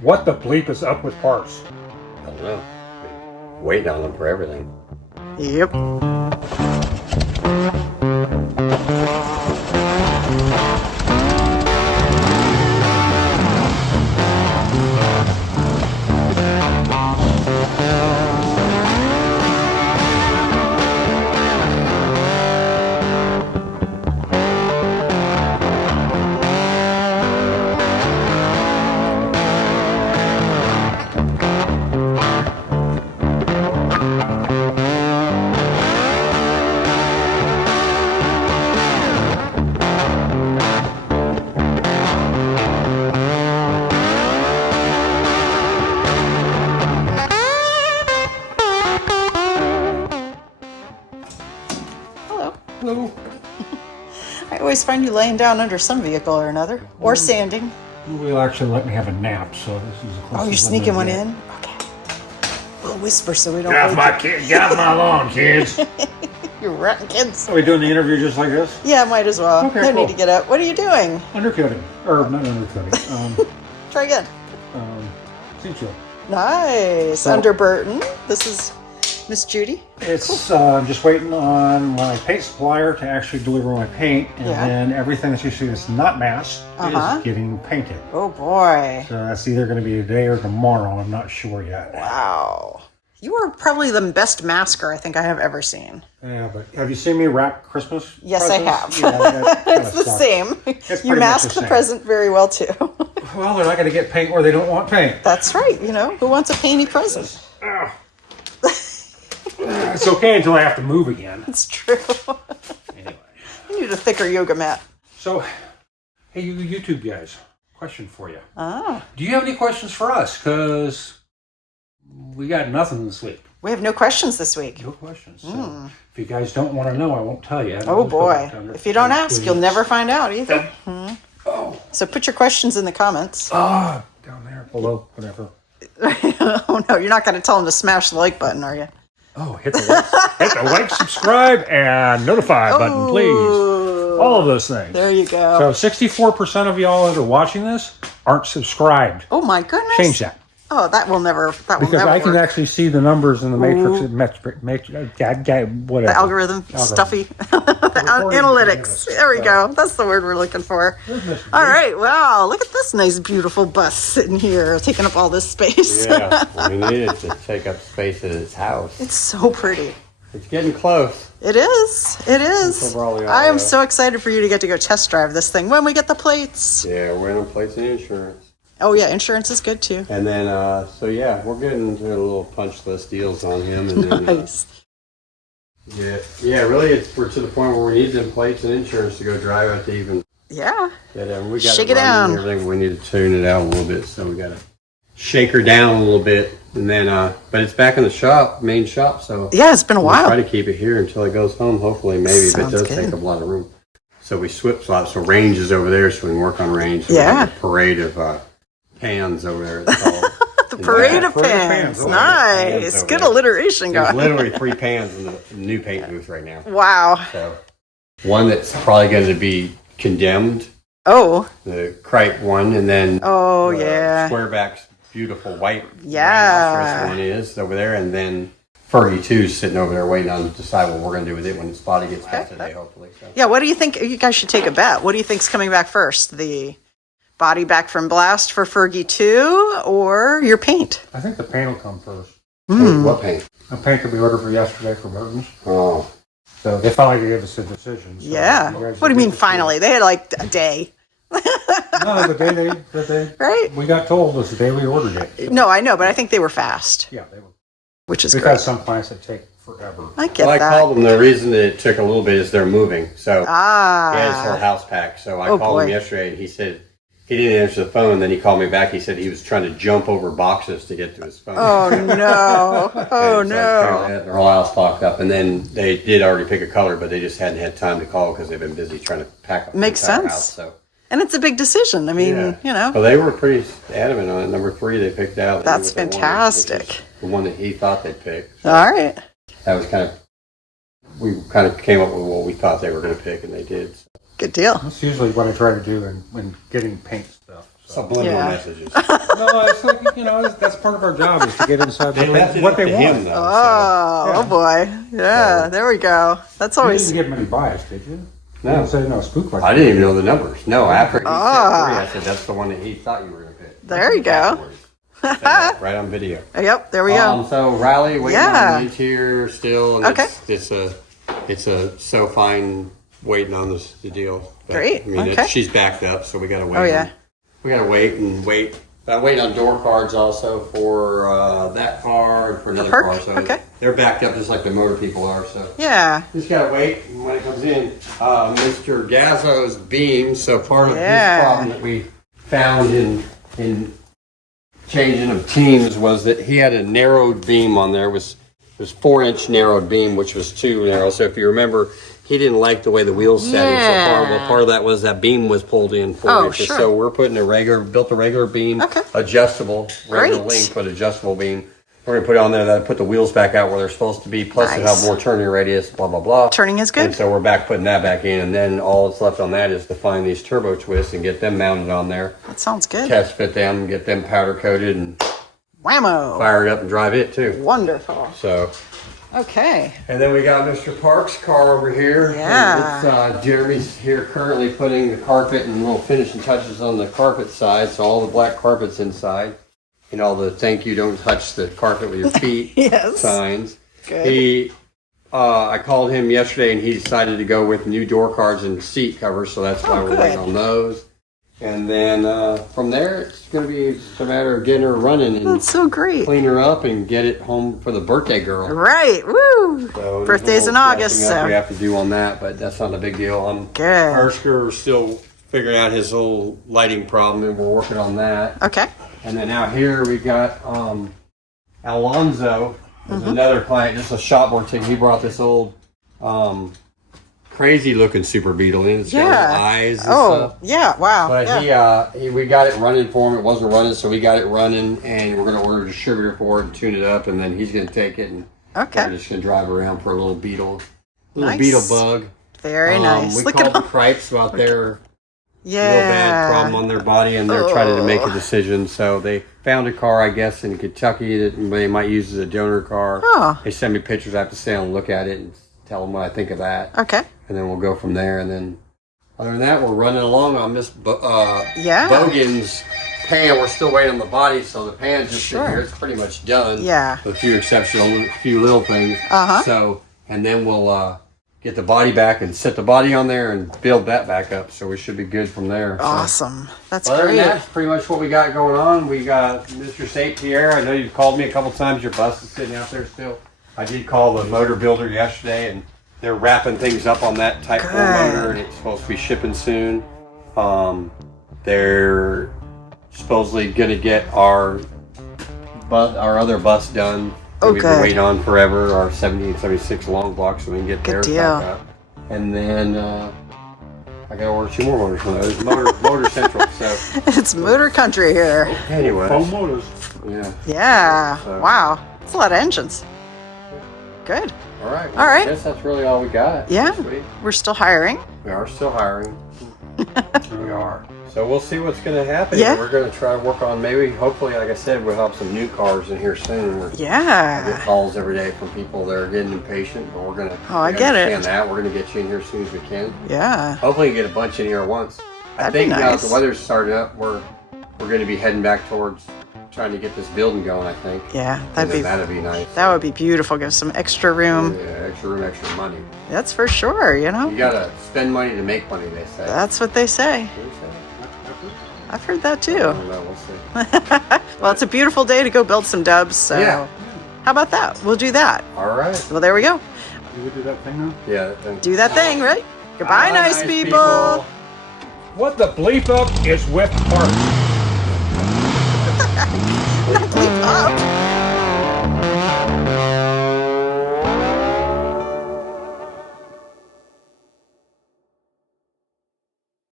What the bleep is up with parts? I don't know. Waiting on them for everything. Yep. Hello. I always find you laying down under some vehicle or another, or sanding. Will actually let me have a nap, so this is. Oh, you're sneaking one in? Okay. We'll whisper so we don't. Get off my lawn, kids. You're rotten kids. Are we doing the interview just like this? Yeah, might as well. Okay, No cool. need to get up. What are you doing? Undercutting, or not undercutting. Try again. Seat chill. Nice. So- Under Burton. This is Miss Judy. It's just waiting on my paint supplier to actually deliver my paint, and Yeah. then everything that you see that's not masked is getting painted. Oh boy. So that's either going to be today or tomorrow. I'm not sure yet. Wow. You are probably the best masker I think I have ever seen. Yeah, but have you seen me wrap Christmas? Yes, I presents? have. Yeah, that kinda It's the sucks. same. It's You pretty much mask the the same. present very well too. Well, they're not going to get paint where they don't want paint. That's right. You know, who wants a painty present? Ugh. It's okay until I have to move again. It's true. Anyway. You need a thicker yoga mat. So, hey, you YouTube guys, question for you. Ah. Do you have any questions for us? Because we got nothing this week. We have no questions this week. No questions. So if you guys don't want to know, I won't tell you. Oh boy. If you don't ask, you'll never find out either. Oh. So put your questions in the comments. Ah, down there, below, whatever. Oh no, you're not going to tell them to smash the like button, are you? Oh, hit the like, subscribe, and notify button, please. All of those things. There you go. So 64% of y'all that are watching this aren't subscribed. Oh my goodness. Change that. Oh, that will never. Because I can actually see the numbers in the whatever. The algorithm, stuffy. The analytics. There we go. That's the word we're looking for. All right. Wow. Look at this nice, beautiful bus sitting here, taking up all this space. Yeah, we need it to take up space at his house. It's so pretty. It's getting close. It is. It is. overall, yeah, I am yeah. so excited for you to get to go test drive this thing when we get the plates. Yeah, we're waiting on plates and insurance. Oh, yeah. Insurance is good, too. And then, so yeah, we're getting to a little punch list deals on him. And then, Nice. yeah, really, we're to the point where we need them plates and insurance to go drive it to even Yeah. get him. We got Shake it down. and everything. We need to tune it out a little bit, so we got to shake her down a little bit. And then, but it's back in the shop, main shop, so Yeah, it's been a we'll while. try to keep it here until it goes home, hopefully, maybe, but it Sounds does good. take up a lot of room. So we swap, so range is over there, so we can work on range. So we Yeah. have a parade of pans over there. It's called. The parade of Parade of pans. pans. Oh, Nice. pans over Good there. alliteration There's going. literally 3 pans in the new paint booth right now. Wow. So one that's probably going to be condemned, Oh. the Cripe one, and then Oh, yeah. Squareback's beautiful white Yeah. rhinoceros one is over there, and then Fergie 2's sitting over there waiting on to decide what we're going to do with it when its body gets back today, hopefully. So. Yeah, what do you think? You guys should take a bet. What do you think's coming back first? The body back from Blast for Fergie 2 or your paint? I think the paint will come first. What paint? The paint that we ordered for yesterday for Burton's. Oh, So they finally gave us a decision. So Yeah. you guys What do you mean should- finally? They had like a day. No, the day Right? we got told was the day we ordered it. No, I know, but I think they were fast, Yeah, they were. which is We've great. had some plants that take forever. I get well, I that. called them. The reason that it took a little bit is they're moving. So he had his whole Ah. house packed. So I Oh, called him boy. yesterday, and he said he didn't answer the phone. Then he called me back. He said he was trying to jump over boxes to get to his phone. Oh, no. Oh, And so apparently no. they had their whole house locked up, and then they did already pick a color, but they just hadn't had time to call because they've been busy trying to pack up Makes the entire sense. house. So And it's a big decision. I mean, yeah. you know. Well, they were pretty adamant on it. Number 3 they picked out. They knew That's what they wanted, fantastic. which is the one that he thought they'd pick. So All right. that was we kind of came up with what we thought they were going to pick, and they did. So. Good deal. That's usually what I try to do when getting paint stuff. Subliminal Yeah. messages. No, it's like, you know, that's part of our job is to get inside They left it what up they to want. him, though. Oh boy. Yeah, So- there we go. That's You always. didn't give him any bias, did you? No. You didn't say no spook like I didn't even know the numbers. No, after he said 3, Ah. I said that's the one that he thought you were going to pick. There you go. Said that right on video. Yep, there we go. So Riley waiting Yeah. on the interior still, and Okay. it's a so fine waiting on the deal. But, Great, I mean, okay. she's backed up, so we got to wait. Oh, yeah. We got to wait and wait. I'm waiting on door cards also for that car and for another Perk? car. So Okay. they're backed up just like the motor people are. So Yeah. just gotta wait. And when it comes in, Mr. Gazzo's beam. So part of Yeah. his problem that we found in changing of teams was that he had a narrowed beam on there. It was 4-inch narrowed beam, which was too narrow. So if you remember, he didn't like the way the wheels set. Yeah. So part of that was that beam was pulled in 4 Oh, inches. sure. So we're putting built a regular beam, Okay. adjustable, regular Great. length, but adjustable beam. We're gonna put it on there that put the wheels back out where they're supposed to be. Plus, it Nice. have more turning radius. Blah blah blah. Turning is good. And so we're back putting that back in, and then all that's left on that is to find these turbo twists and get them mounted on there. That sounds good. Test fit them, get them powder coated, and Whammo. fire it up and drive it too. Wonderful. So, Okay. and then we got Mr. Park's car over here. Yeah. And it's, Jeremy's here currently putting the carpet and little finishing touches on the carpet side, so all the black carpet's inside. And all the thank you, don't touch the carpet with your feet Yes. signs. Good. I called him yesterday and he decided to go with new door cards and seat covers, so that's why Oh, we're good. waiting on those. And then from there, it's going to be just a matter of getting her running and That's so great. clean her up and get it home for the birthday girl. Right. Woo. So there's Birthday's a in little August, dressing up so. we have to do on that, but that's not a big deal. Good. Hersker is still figuring out his whole lighting problem, and we're working on that. Okay. And then out here we got Alonzo, who's Mm-hmm. another client, just a shopboard ticket. He brought this old crazy looking Super Beetle in. It's got Yeah. little eyes and Oh, stuff. yeah. Wow. But yeah. we got it running for him. It wasn't running, so we got it running, and we're going to order a distributor for it and tune it up, and then he's going to take it and Okay. we're just going to drive around for a little beetle, Nice. beetle bug. Very nice. We Look called at the all. Cripes about their Yeah. real bad problem on their body, and they're trying to make a decision. So they found a car, I guess, in Kentucky that they might use as a donor car. Oh. They send me pictures. I have to stay and look at it and tell them what I think of that, Okay. and then we'll go from there. And then, other than that, we're running along on Miss Yeah. Boggan's pan. We're still waiting on the body, so the pan's just Sure. in here. It's pretty much done. Yeah. With a few exceptions, a few little things. Uh-huh. So, and then we'll get the body back and set the body on there and build that back up. So we should be good from there. So. Awesome. That's Other than great. that, that's pretty much what we got going on. We got Mr. St. Pierre. I know you've called me a couple times. Your bus is sitting out there still. I did call the motor builder yesterday, and they're wrapping things up on that Type 4 Good. motor, and it's supposed to be shipping soon. They're supposedly going to get our other bus done. that Oh, we've been good. waiting on forever, our 1776 long block, so we can get Good theirs deal. back up. And then I got to order 2 more motors from those. Motor Central. So It's motor country here. anyway, Foam motors. yeah. Yeah. So- Wow. That's a lot of engines. Good. All right. All right. I guess that's really all we got. Yeah. this week. We're still hiring. We are still hiring. We are. So we'll see what's going to happen. Yeah. We're going to try to work on hopefully, like I said, we'll have some new cars in here soon. I get Yeah. calls every day from people that are getting impatient, but we're going to I get it. understand that. We're going to get you in here as soon as we can. Yeah. Hopefully get a bunch in here at once. That'd I think be now that nice. the weather's starting up, we're going to be heading back towards trying to get this building going, I think. Yeah. And then That'd be nice. that would be beautiful. Give some extra room. Yeah, extra room, extra money. That's for sure, you know? You gotta spend money to make money, they say. That's what they say. What do you say? I've heard that I too. don't know, we'll see. Well, it's a beautiful day to go build some dubs, so Yeah. how about that? We'll do that. All right. Well, there we go. Do we do that thing now? Yeah. Then. Do that thing, right? Goodbye, Bye, nice people. What the bleep up is with parts?